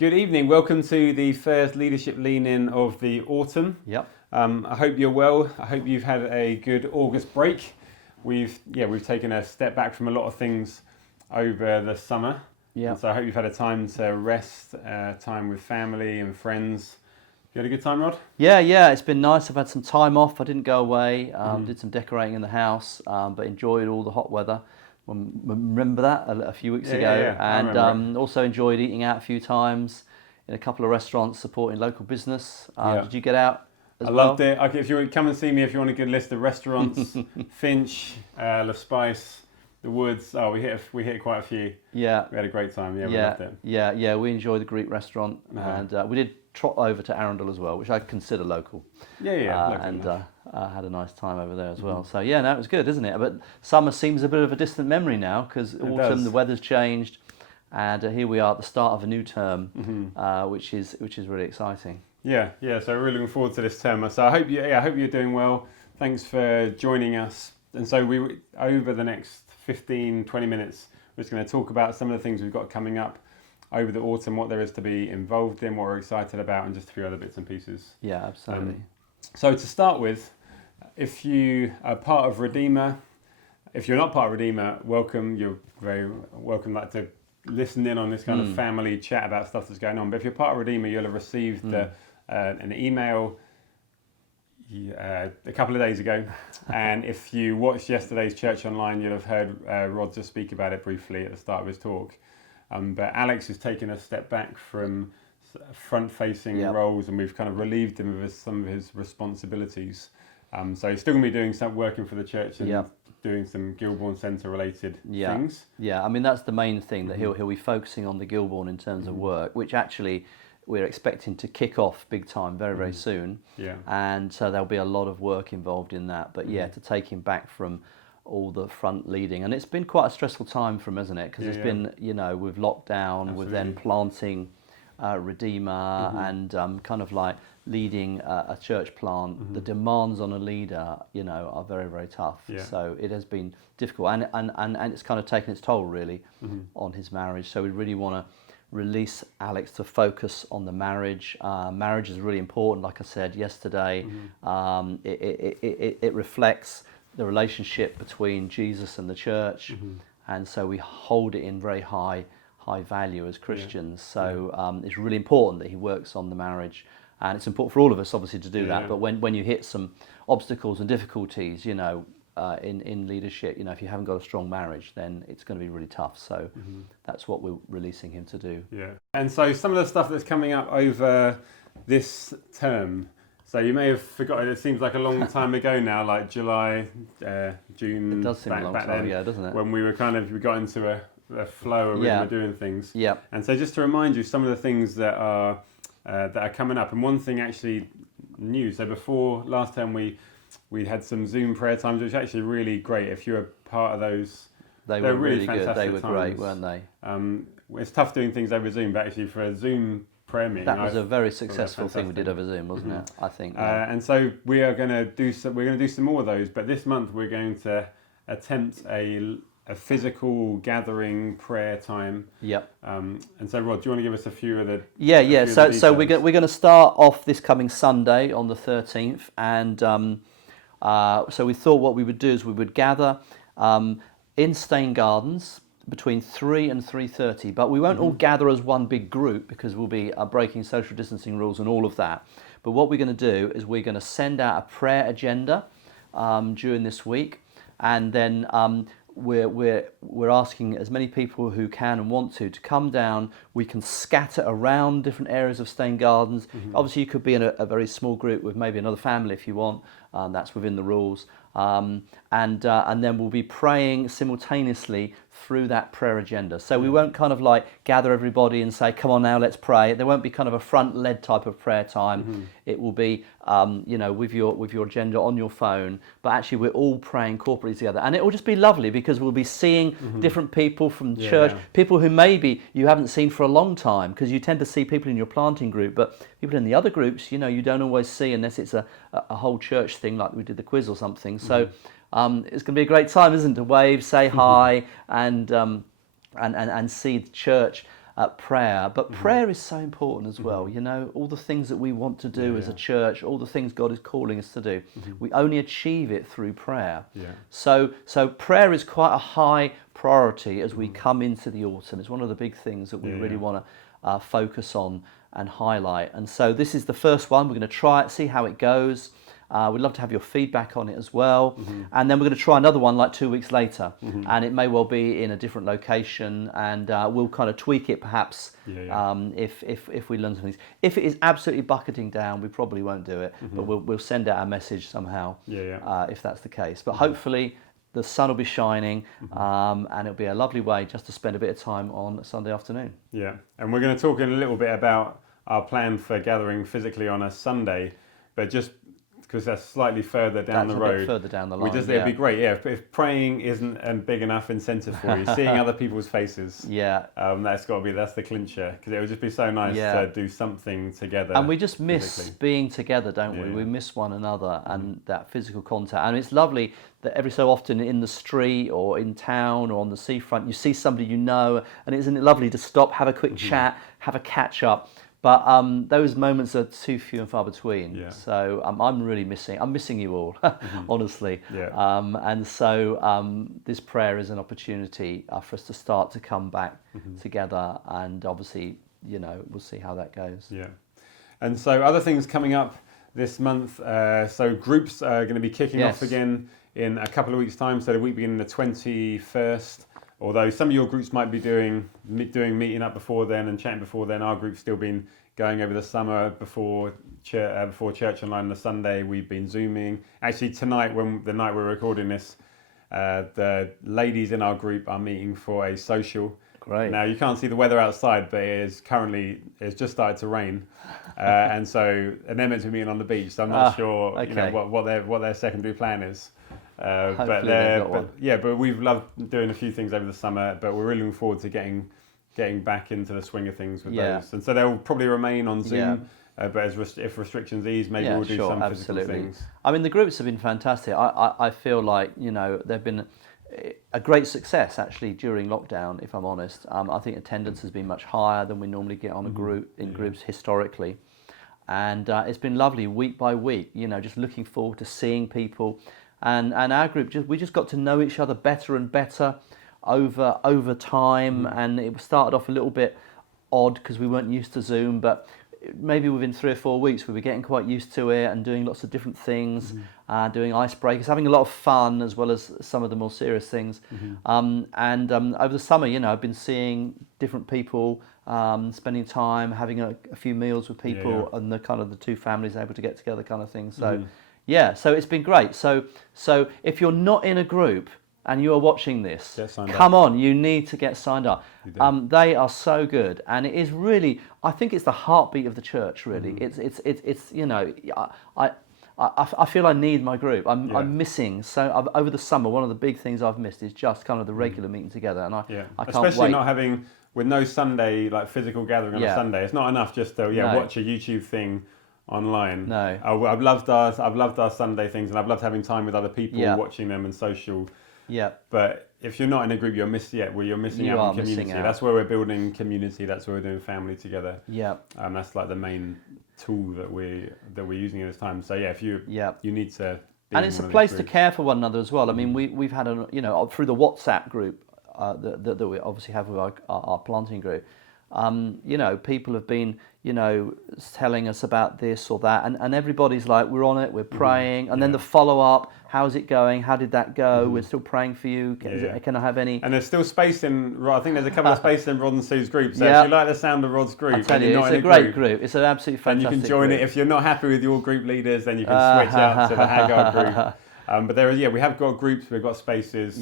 Good evening. Welcome to the first leadership lean-in of the autumn. Yep. I hope you're well. I hope you've had a good August break. We've taken a step back from a lot of things over the summer. Yeah. So I hope you've had a time to rest, time with family and friends. You had a good time, Rod? Yeah. It's been nice. I've had some time off. I didn't go away. Did some decorating in the house, but enjoyed all the hot weather. Remember that a few weeks ago, Yeah. and also enjoyed eating out a few times in a couple of restaurants supporting local business. Did you get out as well? I loved it. Okay, if you come and see me, if you want a good list of restaurants, Finch, La Spice, The Woods. Oh, we hit quite a few. Yeah, we had a great time. Yeah, we loved it. Yeah. We enjoyed the Greek restaurant, and we did trot over to Arundel as well, which I consider local. And had a nice time over there as well. So yeah, no, it was good, isn't it? But summer seems a bit of a distant memory now because autumn, the weather's changed, and here we are at the start of a new term, which is really exciting. Yeah. So we're really looking forward to this term. So I hope you're doing well. Thanks for joining us. And so over the next 15-20 minutes, we're just going to talk about some of the things we've got coming up over the autumn, what there is to be involved in, what we're excited about, and just a few other bits and pieces. Yeah, absolutely. So to start with, if you are part of Redeemer, if you're not part of Redeemer, welcome. You're very welcome to listen in on this kind of family chat about stuff that's going on. But if you're part of Redeemer, you'll have received an email a couple of days ago. And if you watched yesterday's Church Online, you'll have heard Rod just speak about it briefly at the start of his talk. But Alex has taken a step back from front-facing roles, and we've kind of relieved him of some of his responsibilities. So he's still going to be doing some working for the church and doing some Gilbourne Centre related things. Yeah, I mean that's the main thing, that he'll be focusing on the Gilbourne in terms of work, which actually we're expecting to kick off big time very, very soon. Yeah. And so there'll be a lot of work involved in that. But to take him back from all the front leading, and it's been quite a stressful time for him, hasn't it? Because it's been, with lockdown, with then planting Redeemer, and kind of like leading a church plant. The demands on a leader, are very, very tough. So it has been difficult, and it's kind of taken its toll really on his marriage. So we really want to release Alex to focus on the marriage. Marriage is really important, like I said yesterday. It reflects the relationship between Jesus and the church, and so we hold it in very high value as Christians. So it's really important that he works on the marriage, and it's important for all of us obviously to do that. But when you hit some obstacles and difficulties, in leadership, if you haven't got a strong marriage, then it's going to be really tough. So that's what we're releasing him to do. Yeah. And so some of the stuff that's coming up over this term. So you may have forgotten, it seems like a long time ago now, like July, June. It does seem a long time ago, doesn't it? When we got into a flow of rhythm of doing things. Yeah. And so just to remind you, some of the things that are coming up. And one thing actually new. So before last time we had some Zoom prayer times, which was actually really great. If you're a part of those, they were really fantastic good. They were times. great, weren't they? It's tough doing things over Zoom, but actually for a Zoom prayer meeting, that was a very successful thing we did over Zoom, wasn't it? I think. And so we're going to do some more of those. But this month we're going to attempt a physical gathering prayer time. Yep. And so Rod, do you want to give us a few of the? Yeah. So we're going to start off this coming Sunday on the 13th, and so we thought what we would do is we would gather in Stain Gardens between 3 and 3:30, but we won't all gather as one big group because we'll be breaking social distancing rules and all of that. But what we're going to do is we're going to send out a prayer agenda during this week, and then we're asking as many people who can and want to come down. We can scatter around different areas of Stain Gardens. Obviously, you could be in a very small group with maybe another family if you want. That's within the rules. And then we'll be praying simultaneously through that prayer agenda. So we won't kind of like gather everybody and say, come on now, let's pray. There won't be kind of a front-led type of prayer time. It will be, with your agenda on your phone, but actually we're all praying corporately together. And it will just be lovely because we'll be seeing different people from church, people who maybe you haven't seen for a long time, because you tend to see people in your planting group, but people in the other groups, you don't always see unless it's a whole church thing like we did the quiz or something. So it's going to be a great time, isn't it, to wave, say hi, and see the church prayer, but prayer is so important as well. You know, all the things that we want to do as a church, all the things God is calling us to do, we only achieve it through prayer. So prayer is quite a high priority as we come into the autumn. It's one of the big things that we really want to focus on and highlight. And so this is the first one. We're going to try it, see how it goes. We'd love to have your feedback on it as well. And then we're going to try another one like 2 weeks later. And it may well be in a different location, and we'll kind of tweak it perhaps if we learn some things. If it is absolutely bucketing down, we probably won't do it, but we'll send out a message somehow if that's the case. But hopefully the sun will be shining, and it'll be a lovely way just to spend a bit of time on a Sunday afternoon. Yeah, and we're going to talk in a little bit about our plan for gathering physically on a Sunday, but just because that's slightly further down the road. Bit further down the line. It'd be great, if praying isn't a big enough incentive for you, seeing other people's faces, that's the clincher, because it would just be so nice to do something together. And we just miss being together, don't we? We miss one another and that physical contact. And it's lovely that every so often in the street or in town or on the seafront, you see somebody you know, and isn't it lovely to stop, have a quick chat, have a catch up. But those moments are too few and far between. So I'm really missing you all, honestly. And so this prayer is an opportunity for us to start to come back together, and obviously, we'll see how that goes. And so other things coming up this month. So groups are going to be kicking off again in a couple of weeks' time. So the week beginning the 21st. Although some of your groups might be doing meeting up before then and chatting before then, our group's still been going over the summer before church online on the Sunday. We've been Zooming. Actually, tonight, the night we're recording this, the ladies in our group are meeting for a social. Great. Now you can't see the weather outside, but it's just started to rain, and they're meant to be meeting on the beach. So I'm not sure what their secondary plan is. But we've loved doing a few things over the summer, but we're really looking forward to getting back into the swing of things with those. And so they'll probably remain on Zoom, but if restrictions ease, maybe we'll do some physical things. I mean, the groups have been fantastic. I feel like, they've been a great success actually during lockdown, if I'm honest. I think attendance has been much higher than we normally get on a group in groups historically. And it's been lovely week by week, just looking forward to seeing people. And our group, we just got to know each other better and better over time. And it started off a little bit odd because we weren't used to Zoom, but maybe within 3 or 4 weeks we were getting quite used to it and doing lots of different things, doing icebreakers, having a lot of fun as well as some of the more serious things. And over the summer, I've been seeing different people, spending time, having a few meals with people, and the kind of the two families able to get together kind of thing. So so it's been great. So if you're not in a group and you are watching this, come on, you need to get signed up. They are so good, and it is really, I think it's the heartbeat of the church. Really, it's I feel I need my group. I'm missing. So over the summer, one of the big things I've missed is just kind of the regular meeting together, and I can't especially wait. Not having with no Sunday like physical gathering on a Sunday. It's not enough just to watch a YouTube thing online. No, I've loved our Sunday things, and I've loved having time with other people, watching them and social. But if you're not in a group, you're missing out on community. That's where we're building community. That's where we're doing family together. That's like the main tool that we're using at this time. So if you need to. And it's a place to care for one another as well. I mean, we've had through the WhatsApp group that we obviously have with our planting group. People have been, telling us about this or that, and everybody's like, we're on it, we're praying, and then the follow-up, how's it going, how did that go, we're still praying for you, can I have any... And there's still space I think there's a couple of spaces in Rod and Sue's group, so if you like the sound of Rod's group, I tell you, it's a great group, it's an absolutely fantastic and you can join group. it. If you're not happy with your group leaders, then you can switch out to the Hagar group. But we have got groups, we've got spaces.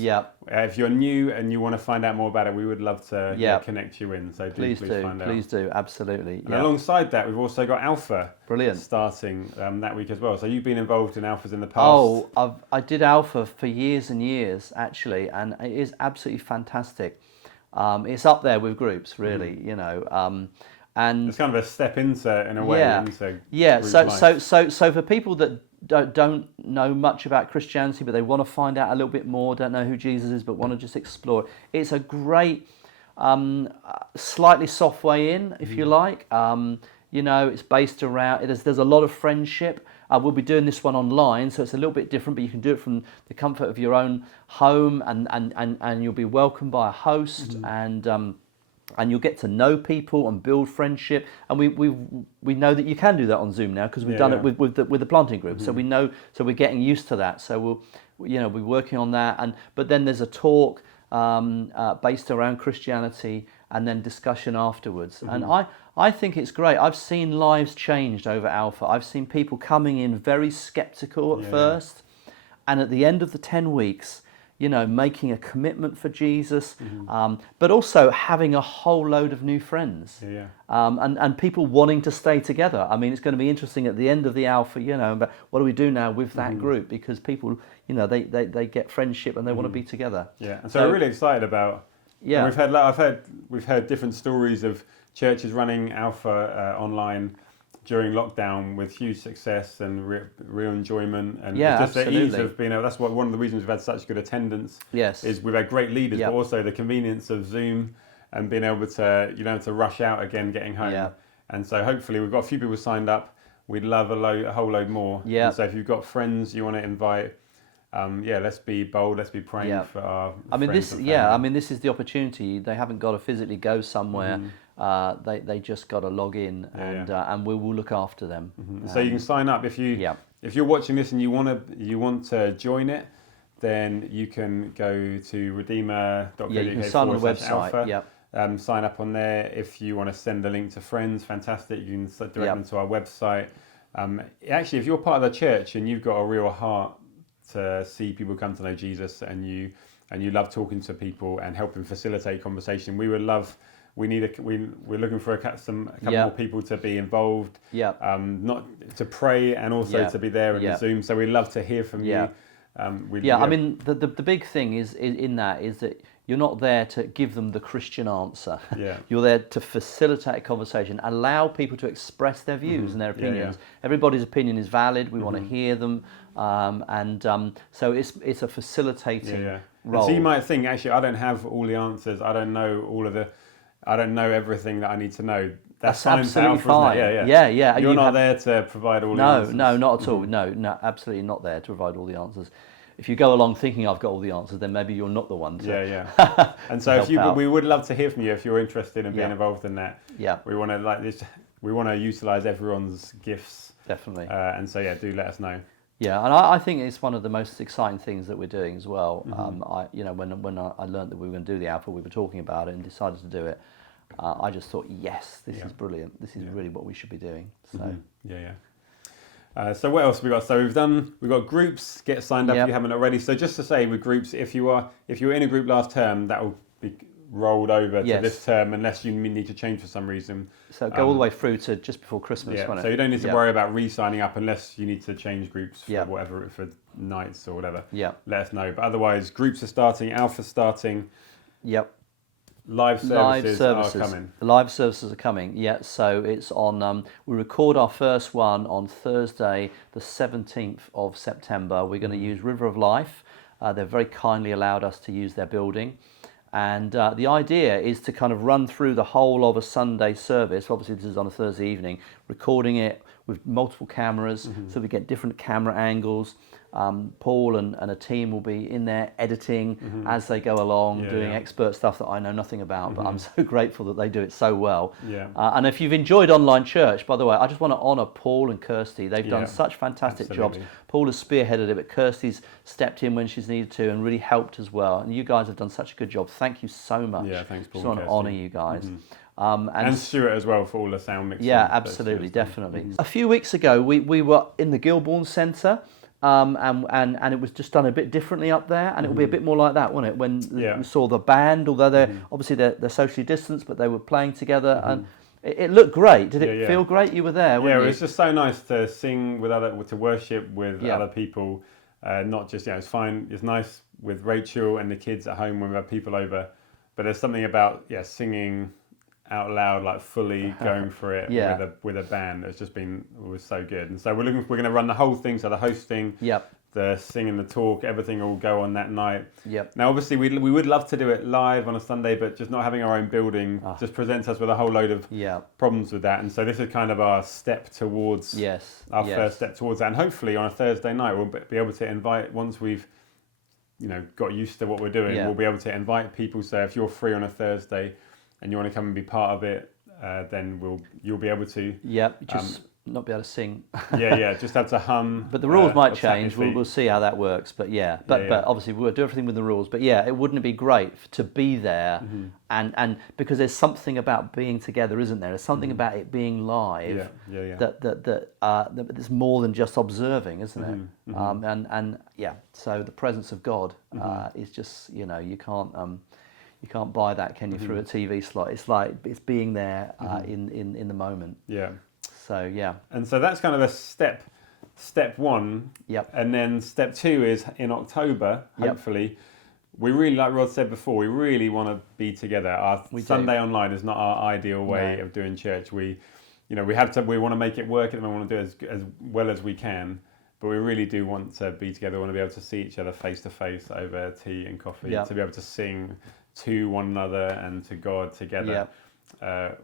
If you're new and you want to find out more about it, we would love to connect you in. So please find out. Please do, absolutely. And alongside that, we've also got Alpha. Brilliant. Starting that week as well. So you've been involved in Alphas in the past. Oh, I did Alpha for years and years, actually, and it is absolutely fantastic. It's up there with groups, really, and it's kind of a step into, in a way, into So for people that don't know much about Christianity, but they want to find out a little bit more, don't know who Jesus is, but want to just explore it, it's a great slightly soft way in, if you like. It's based around, there's a lot of friendship. We'll be doing this one online, so it's a little bit different, but you can do it from the comfort of your own home, and you'll be welcomed by a host, and you'll get to know people and build friendship. And we know that you can do that on Zoom now, because we've done it with the planting group. So we know, so we're getting used to that. So we're working on that. But then there's a talk based around Christianity, and then discussion afterwards. And I think it's great. I've seen lives changed over Alpha. I've seen people coming in very skeptical at first, and at the end of the 10 weeks, making a commitment for Jesus, but also having a whole load of new friends, and people wanting to stay together. I mean, it's going to be interesting at the end of the Alpha, but what do we do now with that group? Because people, they get friendship and they want to be together. Yeah, and so we're really excited about. Yeah, we've heard different stories of churches running Alpha online during lockdown with huge success and real enjoyment, and just the ease of being able. That's one of the reasons we've had such good attendance. Yes, is we've had great leaders, but also the convenience of Zoom and being able to to rush out again, getting home. Yeah. And so hopefully we've got a few people signed up. We'd love a whole load more. Yeah. And so if you've got friends you want to invite, let's be bold. Let's be praying for our. This is the opportunity. They haven't got to physically go somewhere. They just got to log in, and we will look after them. So you can sign up if you're watching this and you want to join it, then you can go to redeemer.co.uk. You can sign on the website. Alpha. Sign up on there. If you want to send a link to friends, fantastic. You can direct them to our website. Actually, if you're part of the church and you've got a real heart to see people come to know Jesus, and you love talking to people and helping facilitate conversation, we're looking for a couple more people to be involved. Not to pray, and also to be there in the Zoom. So we'd love to hear from you. The big thing is that you're not there to give them the Christian answer. You're there to facilitate a conversation, allow people to express their views and their opinions. Everybody's opinion is valid. We want to hear them, so it's a facilitating role. And so you might think, actually, I don't have all the answers. I don't know everything that I need to know. That's absolutely fine. Yeah. You're not there to provide all the answers. No, not at all. No, absolutely not there to provide all the answers. If you go along thinking I've got all the answers, then maybe you're not the one to And so we would love to hear from you if you're interested in being involved in that. We want to utilize everyone's gifts. Definitely. And so do let us know. Yeah, and I think it's one of the most exciting things that we're doing as well. When I learned that we were going to do the Alpha, we were talking about it and decided to do it. I just thought, yes, this is brilliant. This is really what we should be doing. So so what else have we got? So we've got groups. Get signed up if you haven't already. So just to say, with groups, if you were in a group last term, that will be rolled over to this term, unless you need to change for some reason. So go all the way through to just before Christmas. So you don't need to worry about re-signing up unless you need to change groups for whatever, for nights or whatever. Let us know. But otherwise, groups are starting. Alpha's starting. Live services are coming. Live services are coming, so it's on, we record our first one on Thursday, the 17th of September. We're going to use River of Life. They've very kindly allowed us to use their building. And the idea is to kind of run through the whole of a Sunday service. Obviously, this is on a Thursday evening, recording it with multiple cameras, so we get different camera angles. Paul and a team will be in there editing as they go along, doing expert stuff that I know nothing about, but I'm so grateful that they do it so well. And if you've enjoyed online church, by the way, I just want to honour Paul and Kirsty. They've done such fantastic jobs. Paul has spearheaded it, but Kirsty's stepped in when she's needed to and really helped as well. And you guys have done such a good job. Thank you so much. Yeah, thanks, Paul. Just want to honour you guys. And Stuart as well for all the sound mixing. Yeah, absolutely, definitely. A few weeks ago, we were in the Gilbourne Centre. And it was just done a bit differently up there, and it will be a bit more like that, won't it? When we saw the band, although they're socially distanced, but they were playing together, and it looked great. Did it feel great? You were there, weren't you? It was just so nice to sing with to worship with other people. Not just it's fine. It's nice with Rachel and the kids at home when we have people over, but there's something about singing out loud, like fully going for it with a band. It was so good. And so we're going to run the whole thing, so the hosting, the sing and the talk, everything will go on that night. Yep. Now, obviously, we would love to do it live on a Sunday, but just not having our own building just presents us with a whole load of problems with that. And so this is kind of our step towards our first step towards that. And hopefully on a Thursday night, we'll be able to invite, once we've got used to what we're doing, we'll be able to invite people. So if you're free on a Thursday and you want to come and be part of it, then you'll be able to. Just not be able to sing. Just have to hum. But the rules might change. We'll see how that works. But but obviously we'll do everything with the rules. But it wouldn't it be great to be there, and because there's something about being together, isn't there? There's something about it being live. That's more than just observing, isn't it? And so the presence of God is just you can't buy that, can you, through a TV slot? It's like it's being there in the moment. Yeah. So and so that's kind of a step one. And then step two is in October. Hopefully, we really, like Rod said before, we really want to be together. Our Sunday online is not our ideal way of doing church. We want to make it work, and we want to do it as well as we can. But we really do want to be together. We want to be able to see each other face to face over tea and coffee. To be able to sing to one another and to God together.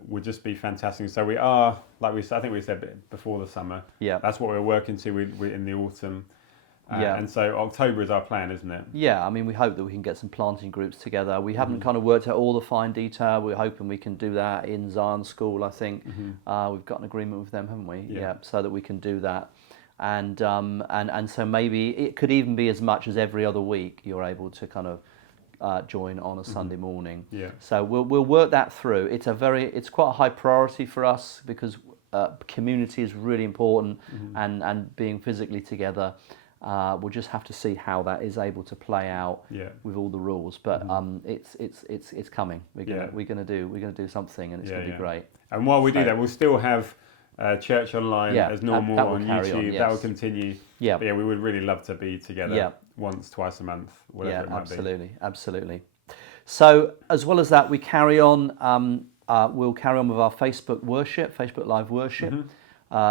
Would just be fantastic. So we are, like I think we said before the summer. That's what we're working to in the autumn. And so October is our plan, isn't it? I mean, we hope that we can get some planting groups together. We haven't kind of worked out all the fine detail. We're hoping we can do that in Zion School, I think. We've got an agreement with them, haven't we? So that we can do that. And so maybe it could even be as much as every other week you're able to kind of join on a Sunday morning. So we'll work that through. It's quite a high priority for us because community is really important, and being physically together. We'll just have to see how that is able to play out with all the rules. But it's coming. We're gonna do something, and it's gonna be great. And while we do that, we'll still have church online as normal on YouTube. That will continue. But we would really love to be together once, twice a month, whatever it might be. Absolutely. So as well as that, we carry on. We'll carry on with our Facebook Live worship.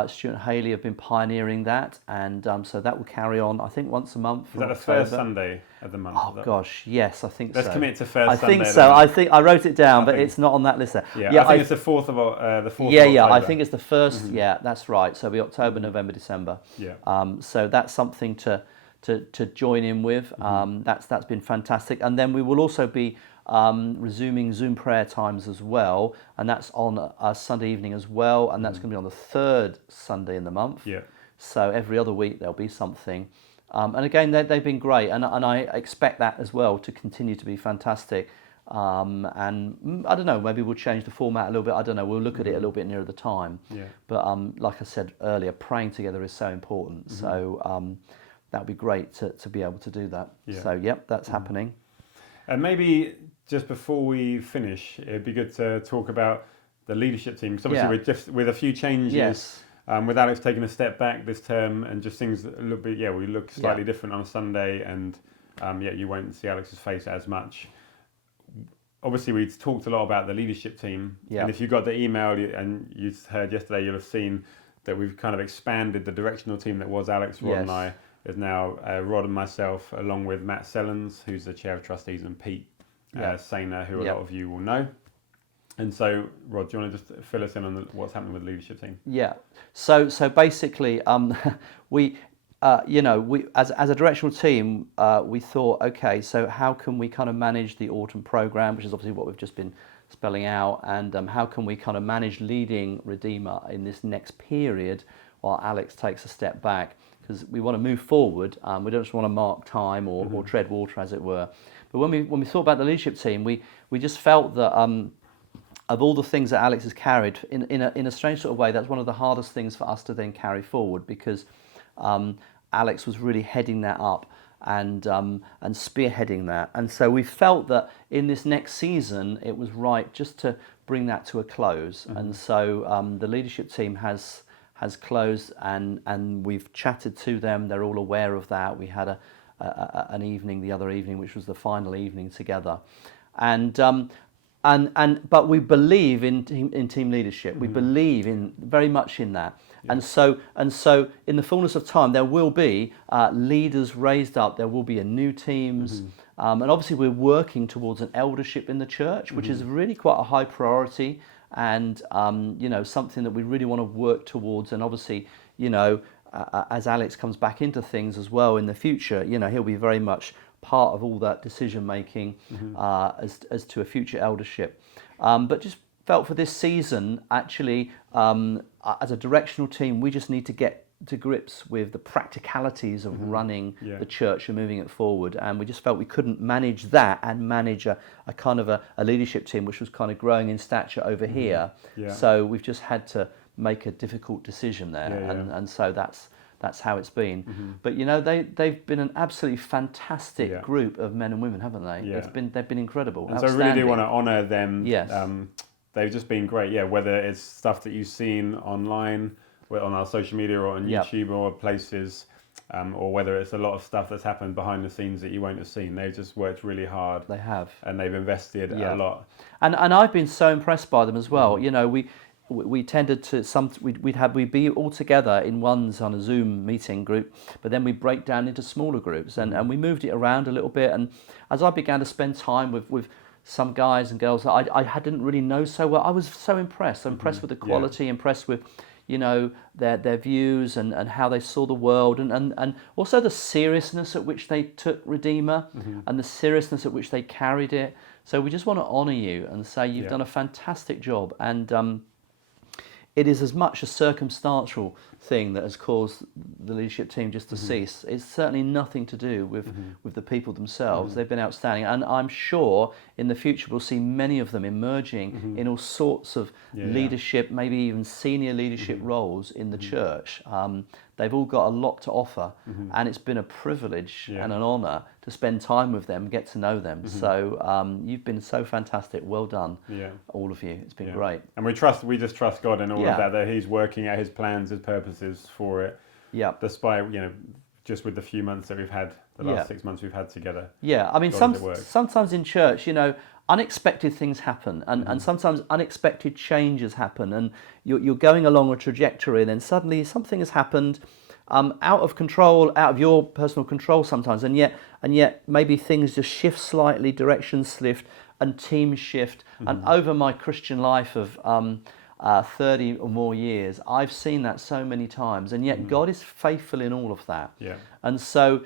Stuart and Haley have been pioneering that, and so that will carry on, I think, once a month. Is that the first Sunday of the month? Oh gosh, yes, I think Let's so. Let's commit to first Sunday. I think so. I think I wrote it down, but it's not on that list there. I think it's the 4th of October. I think it's the first. That's right. So it'll be October, November, December. So that's something to join in with. That's been fantastic, and then we will also be resuming Zoom prayer times as well, and that's on a Sunday evening as well, and that's going to be on the 3rd Sunday in the month. So every other week there'll be something, and again they've been great, and I expect that as well to continue to be fantastic. And I don't know, maybe we'll change the format a little bit. I don't know. We'll look at it a little bit nearer the time. But like I said earlier, praying together is so important. So that would be great to be able to do that. So that's happening. And maybe just before we finish, it'd be good to talk about the leadership team. Because obviously we're just with a few changes, with Alex taking a step back this term, and just things a little bit, we look slightly different on a Sunday, and you won't see Alex's face as much. Obviously, we talked a lot about the leadership team, and if you got the email and you heard yesterday, you'll have seen that we've kind of expanded the directional team that was Alex, Rod and I. There's now Rod and myself, along with Matt Sellens, who's the chair of trustees, and Pete Sainer, who a lot of you will know. And so, Rod, do you want to just fill us in on what's happening with the leadership team? So basically, we as a directional team, we thought, okay, so how can we kind of manage the autumn program, which is obviously what we've just been spelling out, and how can we kind of manage leading Redeemer in this next period while Alex takes a step back? Because we want to move forward. We don't just want to mark time or tread water, as it were. But when we thought about the leadership team, we just felt that of all the things that Alex has carried, in a strange sort of way, that's one of the hardest things for us to then carry forward, because Alex was really heading that up and spearheading that. And so we felt that in this next season, it was right just to bring that to a close. And so the leadership team has closed, and we've chatted to them. They're all aware of that. We had an evening the other evening, which was the final evening together, and but we believe in team leadership. We believe in very much in that. And so in the fullness of time, there will be leaders raised up. There will be a new teams, and obviously we're working towards an eldership in the church, which is really quite a high priority, and something that we really want to work towards. And obviously, as Alex comes back into things as well in the future, he'll be very much part of all that decision making as to a future eldership. But just felt for this season, actually, as a directional team, we just need to get to grips with the practicalities of running the church and moving it forward. And we just felt we couldn't manage that and manage a kind of a leadership team which was kind of growing in stature over here. So we've just had to make a difficult decision there. And so that's how it's been. But they've been an absolutely fantastic group of men and women, haven't they? They've been incredible. And so I really do want to honour them. Yes. They've just been great. Whether it's stuff that you've seen online, on our social media or on YouTube or places, or whether it's a lot of stuff that's happened behind the scenes that you won't have seen. They've just worked really hard. They have. And they've invested a lot. And I've been so impressed by them as well. We tended to we'd be all together in ones on a Zoom meeting group, but then we break down into smaller groups, and we moved it around a little bit. And as I began to spend time with some guys and girls that I didn't really know so well, I was so impressed. Impressed with the quality, impressed with their views and how they saw the world, and also the seriousness at which they took Redeemer and the seriousness at which they carried it. So we just want to honour you and say you've done a fantastic job, and it is as much a circumstantial thing that has caused the leadership team just to cease. It's certainly nothing to do with the people themselves. They've been outstanding, and I'm sure in the future we'll see many of them emerging in all sorts of leadership, maybe even senior leadership roles in the church. They've all got a lot to offer, and it's been a privilege and an honour to spend time with them, get to know them. So you've been so fantastic. Well done, all of you. It's been great. And we just trust God in all of that He's working out His plans, His purposes for it. Despite just with the few months that we've had, the last 6 months we've had together. I mean, sometimes in church, unexpected things happen, and sometimes unexpected changes happen, and you're going along a trajectory, and then suddenly something has happened out of control, out of your personal control sometimes, and yet maybe things just shift slightly, directions shift, and teams shift. And over my Christian life of 30 or more years, I've seen that so many times, and yet God is faithful in all of that. And so,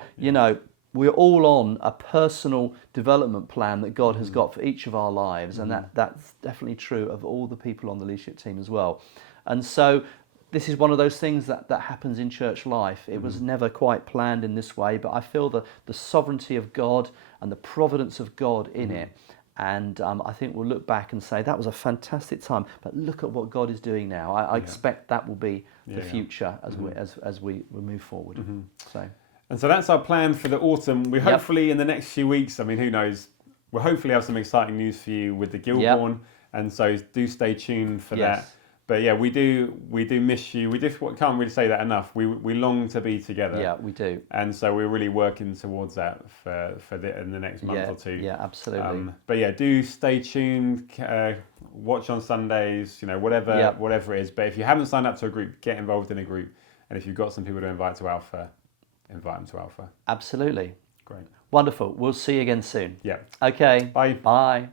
we're all on a personal development plan that God has got for each of our lives, and that's definitely true of all the people on the leadership team as well. And so this is one of those things that happens in church life. It was never quite planned in this way, but I feel the sovereignty of God and the providence of God in it. And I think we'll look back and say that was a fantastic time, but look at what God is doing now. I expect that will be the future as we move forward. And so that's our plan for the autumn. We hopefully in the next few weeks, I mean, who knows, we'll hopefully have some exciting news for you with the Guildbourne, and so do stay tuned for that. But we do miss you. We just can't really say that enough. We long to be together. Yeah, we do. And so we're really working towards that in the next month or two. Yeah, absolutely. But do stay tuned. Watch on Sundays. Whatever it is. But if you haven't signed up to a group, get involved in a group. And if you've got some people to invite to Alpha, invite them to Alpha. Absolutely. Great. Wonderful. We'll see you again soon. Yeah. Okay. Bye. Bye.